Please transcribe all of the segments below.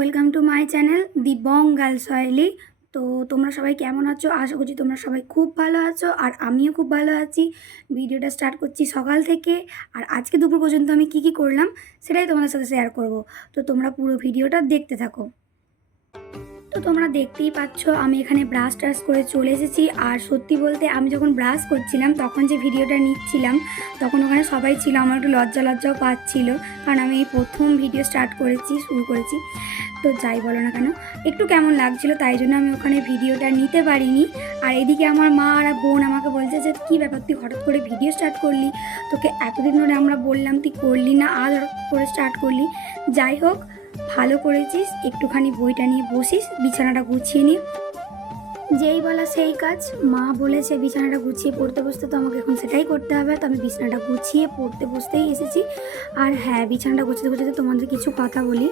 Welcome to my channel the Bong girls oily. তো তোমরা সবাই কেমন আছো? আশা করছি তোমরা সবাই খুব ভালো আছো আর আমিও খুব ভালো আছি। ভিডিওটা স্টার্ট করছি সকাল থেকে আর আজকে দুপুর পর্যন্ত আমি কি কি করলাম সেটাই তোমাদের সাথে শেয়ার করব। তো তোমরা পুরো ভিডিওটা দেখতে থাকো। তো তোমরা দেখতেই পাচ্ছ আমি এখানে ব্রাশ ট্রাশ করে চলে এসেছি আর সত্যি বলতে আমি যখন ব্রাশ করছিলাম তখন যে ভিডিওটা নিচ্ছিলাম তখন ওখানে সবাই ছিল, আমার একটু লজ্জা লজ্জাও পাচ্ছিল। কারণ আমি এই প্রথম ভিডিও স্টার্ট করেছি, শুরু করেছি। তো যাই বলো না কেন, একটু কেমন লাগছিল তাই জন্য আমি ওখানে ভিডিওটা নিতে পারিনি। আর এদিকে আমার মা আর বোন আমাকে বলছে যে, কী ব্যাপার, তুই হঠাৎ করে ভিডিও স্টার্ট করলি? তোকে এতদিন ধরে আমরা বললাম, তুই করলি না হঠাৎ করে স্টার্ট করলি। যাই হোক, ভালো করেছিস, একটুখানি বইটা নিয়ে বসিস, বিছানাটা গুছিয়ে নিয়ে যেই বলা সেই কাজ, মা বলেছে বিছানাটা গুছিয়ে পড়তে বসতে, তো আমাকে এখন সেটাই করতে হবে। তো আমি বিছানাটা গুছিয়ে পড়তে বসতেই এসেছি। আর হ্যাঁ বিছানাটা গুছাতে গুছাতে তোমাদের কিছু কথা বলি।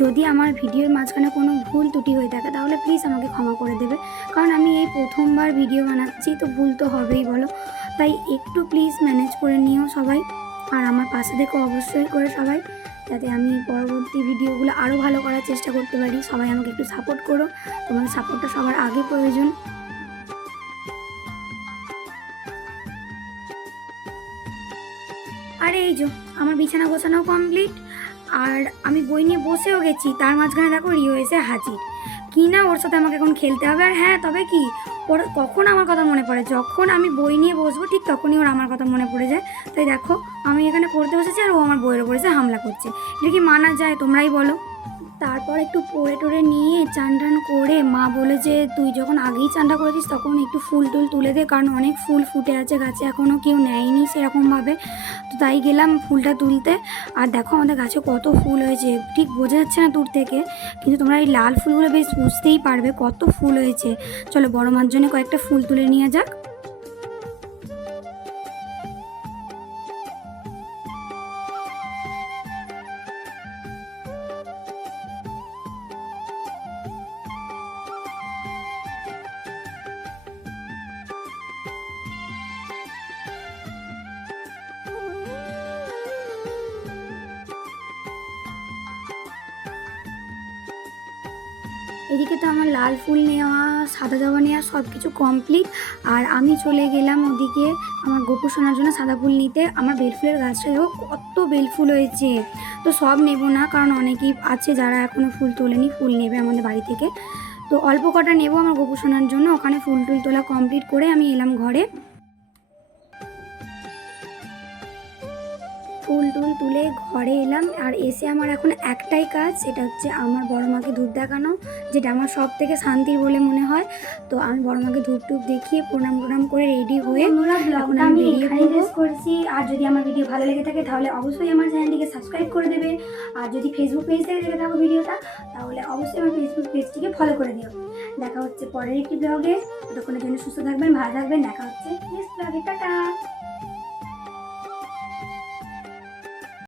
যদি আমার ভিডিওর মাঝখানে কোনো ভুল ত্রুটি হয়ে থাকে, তাহলে প্লিজ আমাকে ক্ষমা করে দেবে। কারণ আমি এই প্রথমবার ভিডিও বানাচ্ছি, তো ভুল তো হবেই বলো। তাই একটু প্লিজ ম্যানেজ করে নিও সবাই। আর আমার পাশে দেখো অবশ্যই করে সবাই, যাতে আমি পরবর্তী ভিডিওগুলো আরও ভালো করার চেষ্টা করতে পারি। সবাই আমাকে একটু সাপোর্ট করো। তোমাদের সাপোর্টটা সবার আগে প্রয়োজন। আরে এই যে, আমার বিছানা গোছানো কমপ্লিট আর আমি বই নিয়ে বসেও গেছি, তার মাঝখানে দেখো রিও এসে হাজির। কি না ওর সাথে আমাকে এখন খেলতে হবে? আর হ্যাঁ তবে কি, ওর কখন আমার কথা মনে পড়ে? যখন আমি বই নিয়ে বসবো, ঠিক তখনই ওর আমার কথা মনে পড়ে যায়। তাই দেখো, আমি এখানে পড়তে বসেছি আর ও আমার বইয়ের এসে হামলা করছে। এটা কি মানা যায় তোমরাই বলো? তারপর একটু পড়ে টড়ে নিয়ে চান টান করে মা বলে যে, তুই যখন আগেই চানটা করেছিস তখন একটু ফুল টুল তুলে দে, কারণ অনেক ফুল ফুটে আছে, গাছে এখনও কেউ নেয়নি সেরকমভাবে তো তাই গেলাম ফুলটা তুলতে। আর দেখো আমাদের গাছে কত ফুল হয়েছে, ঠিক বোঝা যাচ্ছে না দূর থেকে, কিন্তু তোমরা এই লাল ফুলগুলো বেশ বুঝতেই পারবে কত ফুল হয়েছে। চলো বড় মার জন্য কয়েকটা ফুল তুলে নিয়ে যাক। এদিকে তো আমার লাল ফুল নেওয়া, সাদা জবা নেওয়া সব কিছু কমপ্লিট আর আমি চলে গেলাম ওদিকে আমার গোপু সোনার জন্য সাদা ফুল নিতে। আমার বেলফুলের দেখো কত বেলফুল হয়েছে। তো সব নেব না, কারণ অনেকেই আছে যারা এখনও ফুল তোলেনি, ফুল নেবে আমাদের বাড়ি থেকে। তো অল্প কটা নেব আমার গোপু সোনার জন্য। ওখানে ফুল টুল তোলা কমপ্লিট করে আমি এলাম ঘরে। ফুল টুল তুলে ঘরে এলাম আর এসে আমার এখন একটাই কাজ সেটা হচ্ছে আমার বড় মাকে ধূপ দেখানো যেটা আমার সব থেকে শান্তির বলে মনে হয়। তো আমি বড় মাকে ধূপ টুপ দেখিয়ে প্রণাম প্রণাম করে রেডি হয়ে আমি করছি। আর যদি আমার ভিডিও ভালো লেগে থাকে তাহলে অবশ্যই আমার চ্যানেলটিকে সাবস্ক্রাইব করে দেবে। আর যদি ফেসবুক পেজ থেকে দেখে থাকো ভিডিওটা তাহলে অবশ্যই আমার ফেসবুক পেজটিকে ফলো করে দিও। দেখা হচ্ছে পরের একটি ব্লগে ততক্ষণের জন্য সুস্থ থাকবেন ভালো থাকবেন। দেখা হচ্ছে নেক্সট ব্লগে টাটা!